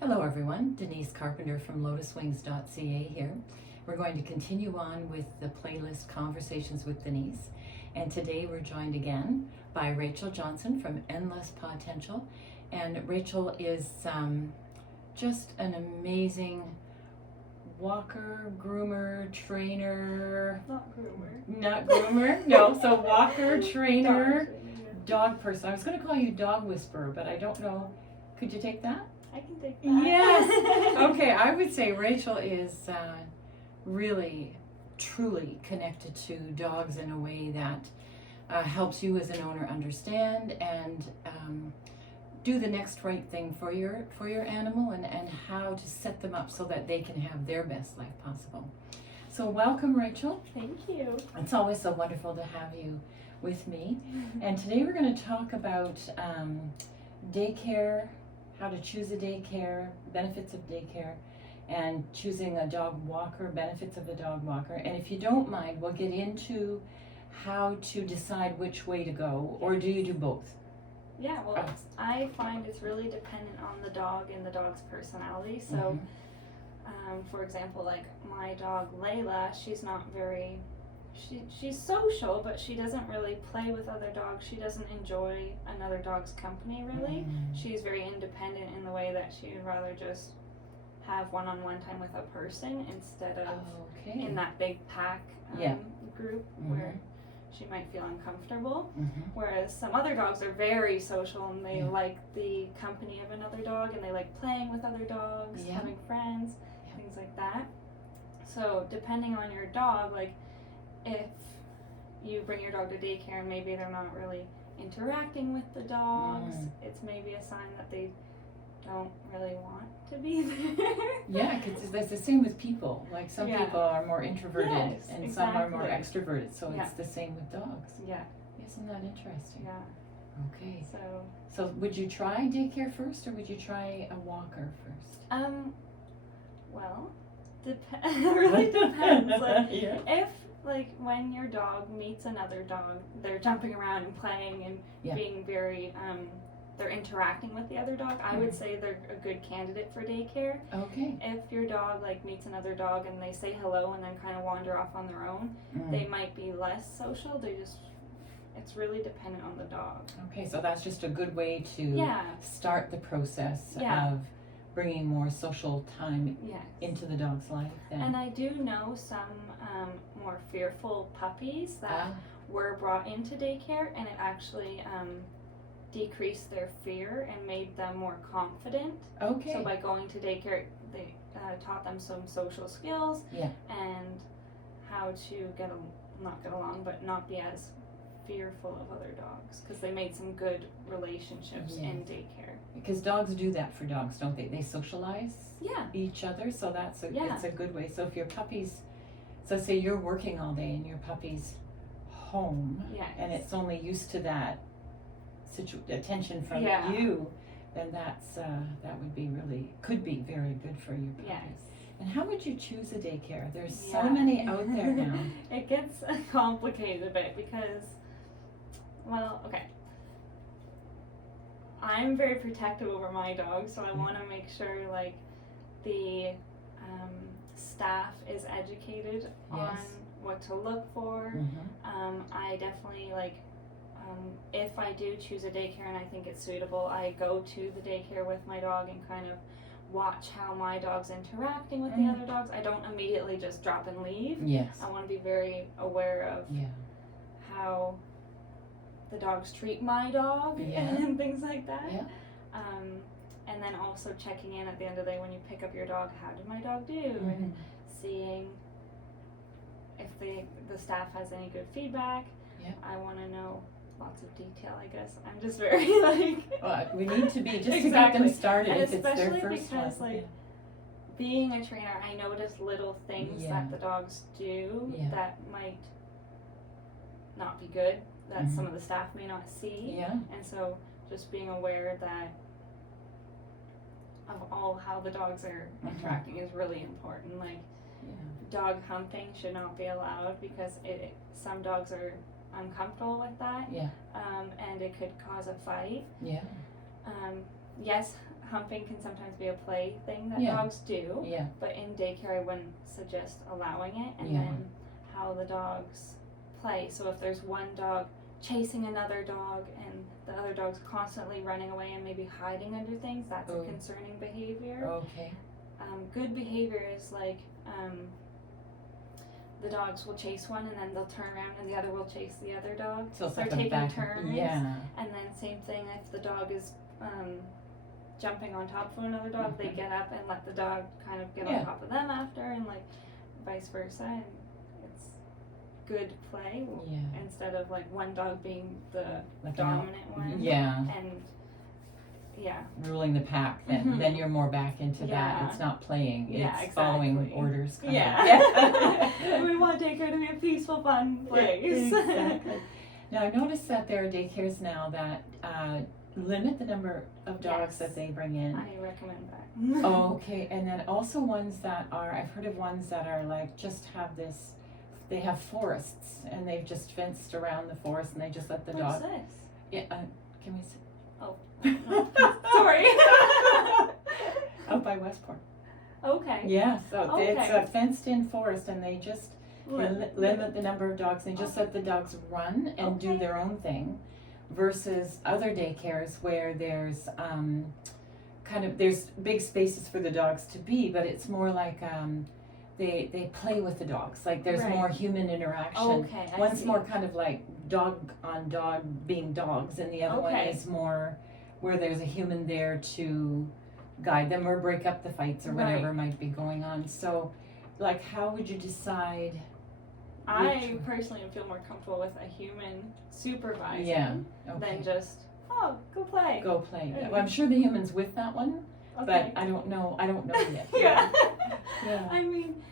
Hello everyone, Denise Carpenter from lotuswings.ca here. We're going to continue on with the playlist Conversations with Denise, and today we're joined again by Rachel Johnson from Endless Potential. And Rachel is just an amazing walker, groomer, trainer. Not groomer, no, so walker, trainer, dog person. I was going to call you dog whisperer, but I don't know. Could you take that? I can take that. Yes. Okay, I would say Rachel is really, truly connected to dogs in a way that helps you as an owner understand and do the next right thing for your animal and how to set them up so that they can have their best life possible. So welcome, Rachel. Thank you. It's always so wonderful to have you with me. And today we're going to talk about daycare, how to choose a daycare, benefits of daycare, and choosing a dog walker, benefits of a dog walker. And if you don't mind, we'll get into how to decide which way to go, or do you do both? Yeah, well, I find it's really dependent on the dog and the dog's personality. So, for example, like my dog Layla, she's not very, she's social, but she doesn't really play with other dogs. She doesn't enjoy another dog's company, really. She's very independent in the way that she would rather just have one-on-one time with a person instead of in that big pack group where she might feel uncomfortable. Whereas some other dogs are very social and they like the company of another dog and they like playing with other dogs, having friends, things like that. So depending on your dog, like if you bring your dog to daycare and maybe they're not really interacting with the dogs, it's maybe a sign that they don't really want to be there. Yeah, because that's the same with people. Like some people are more introverted and some are more extroverted. So it's the same with dogs. Yeah. Isn't that interesting? Yeah. Okay. So would you try daycare first or would you try a walker first? Well, it really depends. Like, if like when your dog meets another dog, they're jumping around and playing and being very they're interacting with the other dog, I would say they're a good candidate for daycare. Okay. If your dog like meets another dog and they say hello and then kind of wander off on their own, they might be less social. It's really dependent on the dog. Okay, so that's just a good way to start the process of bringing more social time into the dog's life. Then. And I do know some more fearful puppies that were brought into daycare, and it actually decreased their fear and made them more confident. Okay. So by going to daycare, they taught them some social skills and how to not get along, but not be as fearful of other dogs, because they made some good relationships in daycare. Because dogs do that for dogs, don't they? They socialize each other, so that's it's a good way. So if your puppy's, so say you're working all day and your puppy's home and it's only used to that attention from you, then that would be could be very good for your puppy. And how would you choose a daycare? There's so many out there now. It gets complicated a bit because, well, okay, I'm very protective over my dog, so I want to make sure like the staff is educated on what to look for. I definitely if I do choose a daycare and I think it's suitable, I go to the daycare with my dog and kind of watch how my dog's interacting with the other dogs. I don't immediately just drop and leave. I want to be very aware of how the dogs treat my dog and things like that. And then also checking in at the end of the day when you pick up your dog, how did my dog do? And seeing if the staff has any good feedback. I want to know lots of detail, I guess. I'm just very well, we need to be just to get them started, and if it's their first because one. Being a trainer, I notice little things that the dogs do that might not be good, that some of the staff may not see. And so just being aware that of all how the dogs are interacting is really important. Like dog humping should not be allowed because some dogs are uncomfortable with that, and it could cause a fight. Yes, humping can sometimes be a play thing that Yeah. dogs do. Yeah. But in daycare, I wouldn't suggest allowing it. And Yeah. then how the dogs play. So if there's one dog chasing another dog and the other dog's constantly running away and maybe hiding under things, that's a concerning behavior. Okay. Good behavior is like the dogs will chase one and then they'll turn around and the other will chase the other dog. So it's they're like a taking back. turns. Yeah. And then same thing if the dog is jumping on top of another dog, they get up and let the dog kind of get on top of them after, and like vice versa. And it's good play instead of like one dog being the dominant one. Yeah. And ruling the pack, then you're more back into that. It's not playing. It's following orders. We want daycare to be a peaceful, fun place. Exactly. Now I noticed that there are daycares now that limit the number of dogs that they bring in. I recommend that. Okay, and then also ones that are, I've heard of ones that are like just have this, they have forests and they've just fenced around the forest and they just let the dog. What's this? Yeah, can we see? Oh, sorry. Out by Westport. Okay. Yeah, so it's a fenced-in forest and they just limit the number of dogs. They just let the dogs run and do their own thing, versus other daycares where there's there's big spaces for the dogs to be, but it's more like they play with the dogs. Like there's more human interaction. Okay, One's more kind of like dog on dog being dogs, and the other one is more where there's a human there to guide them or break up the fights or whatever might be going on. So, like, how would you decide? I personally feel more comfortable with a human supervising than just go play. Go play. Well, I'm sure the human's with that one, but I don't know yet. Yeah. I mean,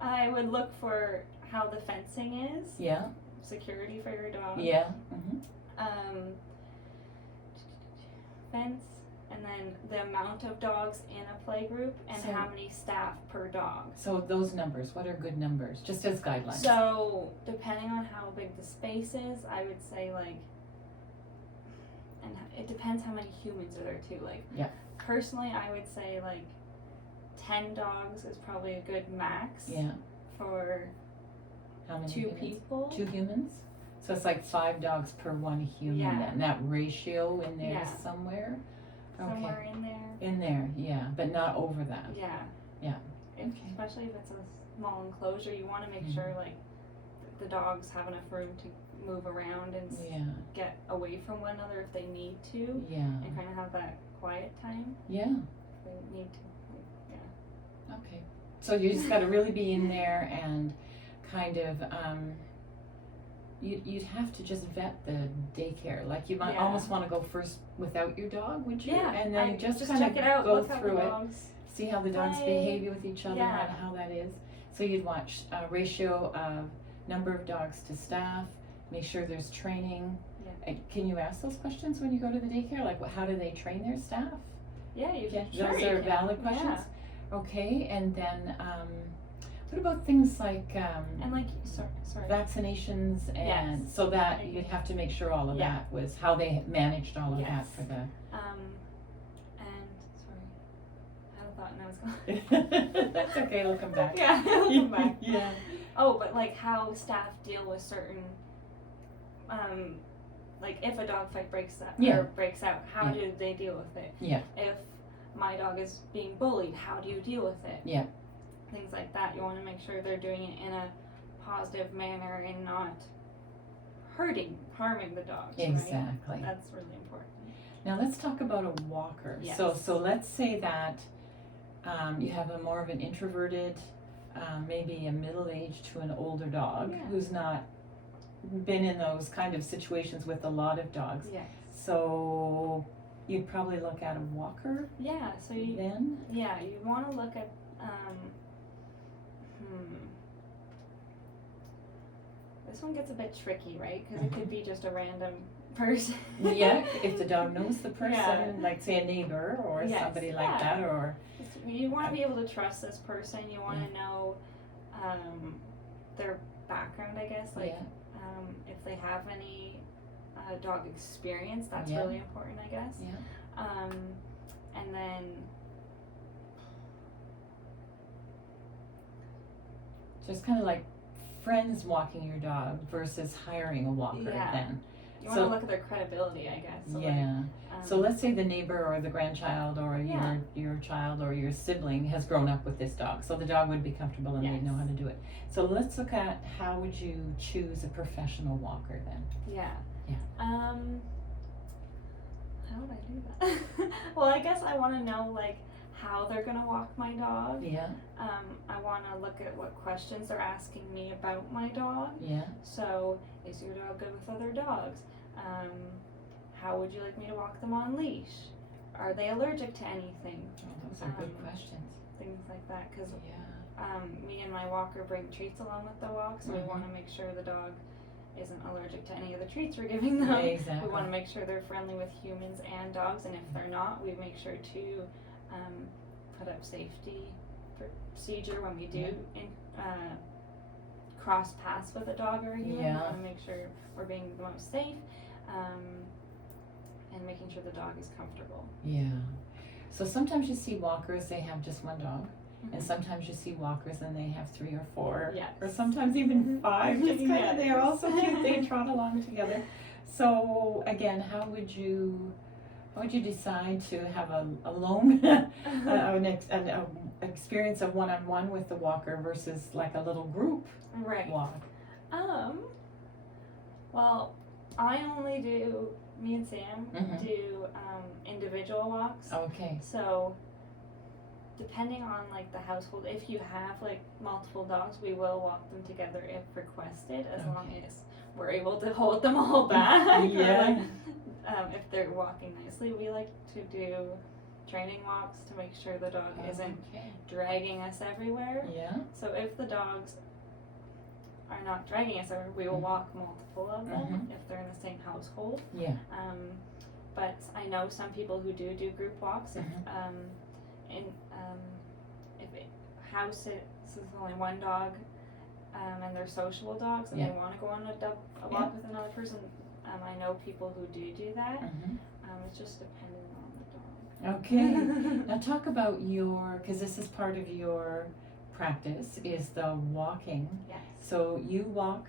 I would look for how the fencing is. Yeah. Security for your dog. Yeah. Fence, and then the amount of dogs in a play group and how many staff per dog. So those numbers, what are good numbers, just as guidelines? So depending on how big the space is, I would say and it depends how many humans are there too. Personally, I would say 10 dogs is probably a good max. Yeah. For how many 2 humans? people. 2 humans? So it's like 5 dogs per 1 human. Yeah. And that ratio in there somewhere? Somewhere in there. In there, yeah, but not over that. Yeah. Yeah. Especially if it's a small enclosure, you want to make sure the dogs have enough room to move around and get away from one another if they need to. Yeah. And kind of have that quiet time. Yeah. If they need to. Okay. So you just got to really be in there and kind of you'd have to just vet the daycare. Like you might almost want to go first without your dog, would you? Yeah. And then just kind check of it out. go Look through it, dogs see how the dogs behave with each other and how that is. So you'd watch ratio of number of dogs to staff, make sure there's training. Yeah. Can you ask those questions when you go to the daycare? Like, how do they train their staff? Yeah, you can. Those are valid questions. Yeah. Okay, and then what about things like sorry. vaccinations and so that you'd have to make sure all of that was how they managed all of that for the and sorry, I had a thought and I was gone. That's okay, we'll come back. Yeah, we'll come back. Yeah. Oh, but how staff deal with certain if a dog fight breaks out, how do they deal with it? Yeah. If my dog is being bullied, how do you deal with it? Yeah. Things like that. You want to make sure they're doing it in a positive manner and not harming the dogs. Exactly. Right? That's really important. Now let's talk about a walker. Yes. So let's say that you have a more of an introverted, maybe a middle-aged to an older dog who's not been in those kind of situations with a lot of dogs. Yes. So you'd probably look at a walker. Yeah. So you want to look at this one gets a bit tricky, right? Because it could be just a random person. Yeah, if the dog knows the person, like say a neighbor or somebody like that, or you want to be able to trust this person. You want to know their background, I guess. If they have any dog experience, that's really important, I guess. Yeah. And then So it's kind of like friends walking your dog versus hiring a walker then. You want to look at their credibility, I guess. So yeah. So let's say the neighbor or the grandchild or your child or your sibling has grown up with this dog. So the dog would be comfortable and they'd know how to do it. So let's look at how would you choose a professional walker then? Yeah. Yeah. How would I do that? Well, I guess I want to know like how they're gonna walk my dog. Yeah. I want to look at what questions they're asking me about my dog. Yeah. So, is your dog good with other dogs? How would you like me to walk them on leash? Are they allergic to anything? Oh, those are good questions. Things like that, because Yeah. me and my walker bring treats along with the walk, so we want to make sure the dog isn't allergic to any of the treats we're giving them. Exactly. We want to make sure they're friendly with humans and dogs, and if they're not, we make sure to put up safety procedure when we do cross paths with a dog or a human. Yeah. We want to make sure we're being the most safe and making sure the dog is comfortable. Yeah. So sometimes you see walkers, they have just one dog. And sometimes you see walkers and they have 3 or 4. Yes. Or sometimes even 5. Just kind of, they're all so cute, they trot along together. So again, how would you decide to have a lone an experience of one-on-one with the walker versus like a little group walk? Well, me and Sam do individual walks. Okay. So depending on like the household, if you have like multiple dogs, we will walk them together if requested, as long as we're able to hold them all back. Yeah. If they're walking nicely, we like to do training walks to make sure the dog isn't dragging us everywhere. Yeah. So if the dogs are not dragging us everywhere, we will walk multiple of them if they're in the same household. Yeah. But I know some people who do group walks. If house is only one dog and they're sociable dogs and they want to go on a walk with another person, I know people who do that. It's just dependent on the dog. Okay. Now talk about because this is part of your practice, is the walking. Yes. So you walk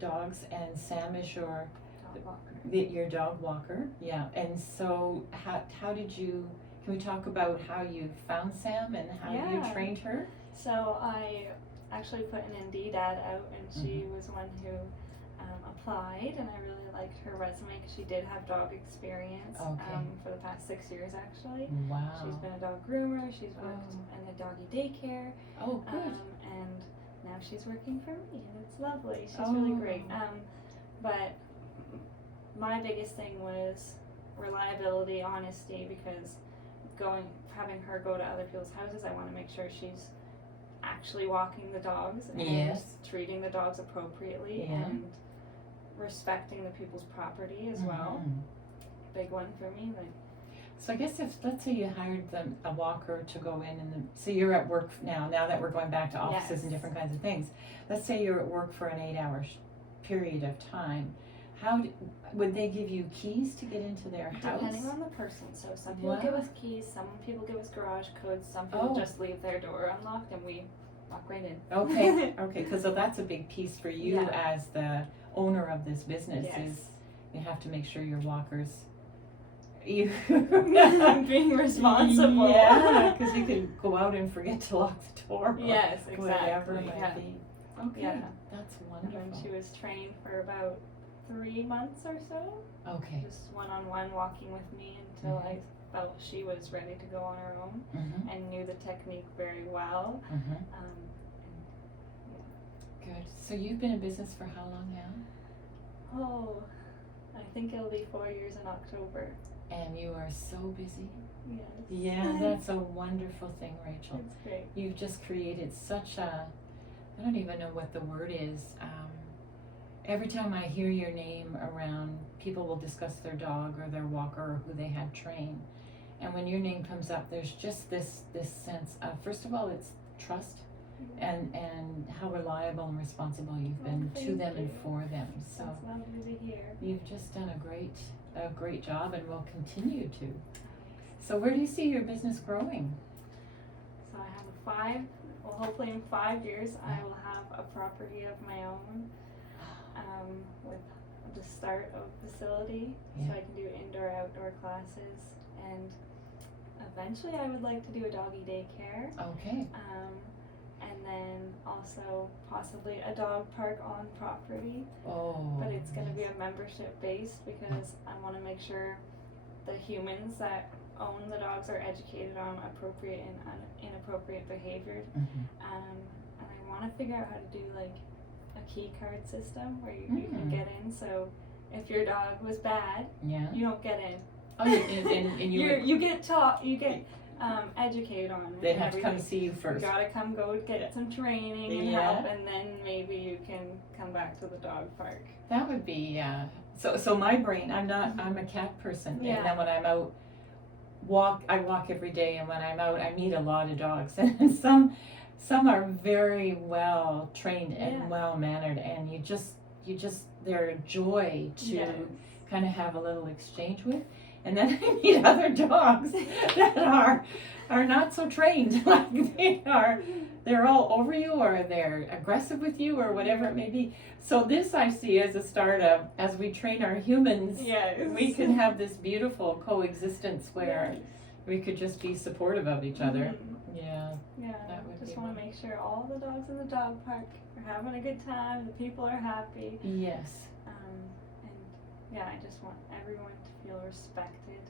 dogs and Sam is your Dog walker. Your dog walker. Yeah. And so how did you, can we talk about how you found Sam and how you trained her? So I actually put an Indeed ad out, and she was one who applied, and I really liked her resume because she did have dog experience for the past 6 years actually. Wow. She's been a dog groomer, she's worked in a Doggie Day Care. Oh, good. And now she's working for me, and it's lovely. She's really great. But my biggest thing was reliability, honesty, because having her go to other people's houses, I want to make sure she's actually walking the dogs and treating the dogs appropriately and respecting the people's property as well. Big one for me. So I guess if, let's say you hired a walker to go in so you're at work now that we're going back to offices and different kinds of things. Let's say you're at work for an 8-hour period of time. Would they give you keys to get into their house? Depending on the person. So some people give us keys, some people give us garage codes, some people just leave their door unlocked and we walk right in. Okay, because that's a big piece for you as the owner of this business is you have to make sure your walkers being responsible. Yeah, because you could go out and forget to lock the door. Yes, exactly. Whatever it might be. Okay, that's wonderful. And she was trained for about 3 months or so. Okay. Just one-on-one walking with me until I felt she was ready to go on her own and knew the technique very well. Good. So you've been in business for how long now? Oh, I think it'll be 4 years in October. And you are so busy. Yes. Yeah, that's a wonderful thing, Rachel. It's great. You've just created such I don't even know what the word is. Every time I hear your name around, people will discuss their dog or their walker or who they had trained. And when your name comes up, there's just this sense of, first of all, it's trust and how reliable and responsible you've been to them and for them. So that's lovely to hear. You've just done a great job and will continue to. So where do you see your business growing? So I have well, hopefully in 5 years, I will have a property of my own with the start of a facility, so I can do indoor, outdoor classes, and eventually I would like to do a doggy day care. Okay. And then also possibly a dog park on property. Oh. But it's going to be a membership based because I want to make sure the humans that own the dogs are educated on appropriate and inappropriate behavior. Mm-hmm. And I want to figure out how to do like a key card system where you can get in. So if your dog was bad, you don't get in. Oh, and you get taught, you get educated on it. They have to come see you first. You gotta come go get some training and help, and then maybe you can come back to the dog park. That would be so my brain, I'm a cat person, and then when I'm out I walk every day, and when I'm out I meet a lot of dogs, and some are very well trained and well mannered, and you just they're a joy to kind of have a little exchange with. And then I meet other dogs that are not so trained. Like they're all over you, or they're aggressive with you, or whatever it may be. So this I see as a start of, as we train our humans, we can have this beautiful coexistence where we could just be supportive of each other. Yeah. That would just want to make sure all the dogs in the dog park are having a good time, the people are happy. Yes. And I just want everyone to feel respected.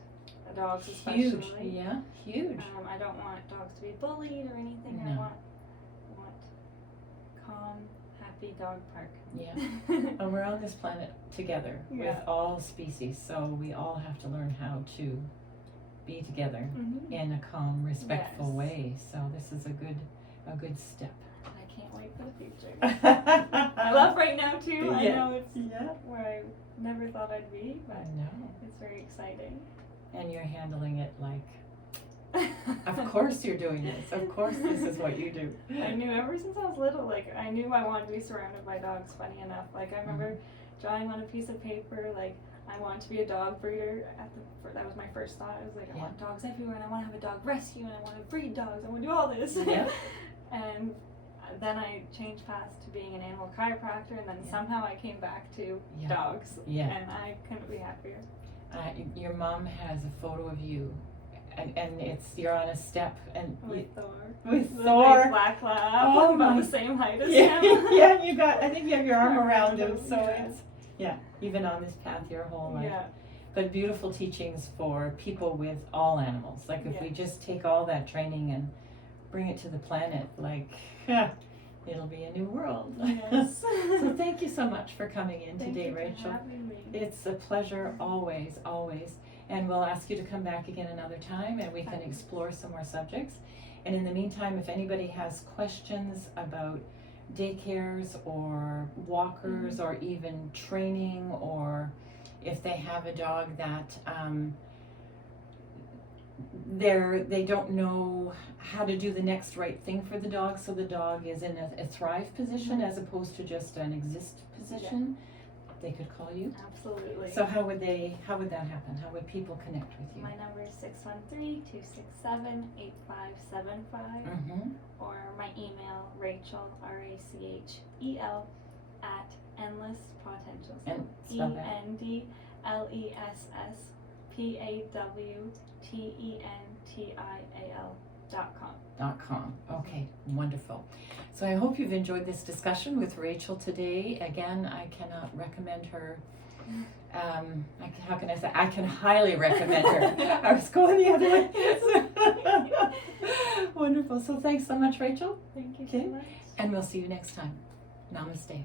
The dogs especially. Huge. I don't want dogs to be bullied or anything. No. I want calm, happy dog park. Yeah. And we're on this planet together with all species, so we all have to learn how to be together in a calm, respectful way. So this is a good step. I can't wait for the future. I love right now too. I know it's where I never thought I'd be, but it's very exciting. And you're handling it like, of course you're doing this. Of course this is what you do. I knew ever since I was little, like I knew I wanted to be surrounded by dogs, funny enough. Like I remember drawing on a piece of paper, like I want to be a dog breeder. That was my first thought. I was like, I want dogs everywhere, and I want to have a dog rescue, and I want to breed dogs. I want to do all this. And then I changed paths to being an animal chiropractor, and then somehow I came back to dogs. And I couldn't be happier. Your mom has a photo of you, and you're on a step, and with Thor. With the Thor, big black lab, about the same height as him. I think you have your arm around him, so it's you've been on this path your whole life. But beautiful teachings for people with all animals. Like if we just take all that training and bring it to the planet, like it'll be a new world. Yes. So thank you so much for coming in today, Rachel. For having me. It's a pleasure, always. And we'll ask you to come back again another time, and we can explore some more subjects. And in the meantime, if anybody has questions about daycares or walkers or even training, or if they have a dog that they don't know how to do the next right thing for the dog, so the dog is in a thrive position as opposed to just an exist position, they could call you. Absolutely. So how would that happen? How would people connect with you? My number is 613-267-8575 or my email Rachel RACHEL at endless potential. And spell that. EndlessPotential.com. Okay, wonderful. So I hope you've enjoyed this discussion with Rachel today. Again, I cannot recommend her. How can I say? I can highly recommend her. I was going the other way. Wonderful. So thanks so much, Rachel. Thank you so much. And we'll see you next time. Namaste.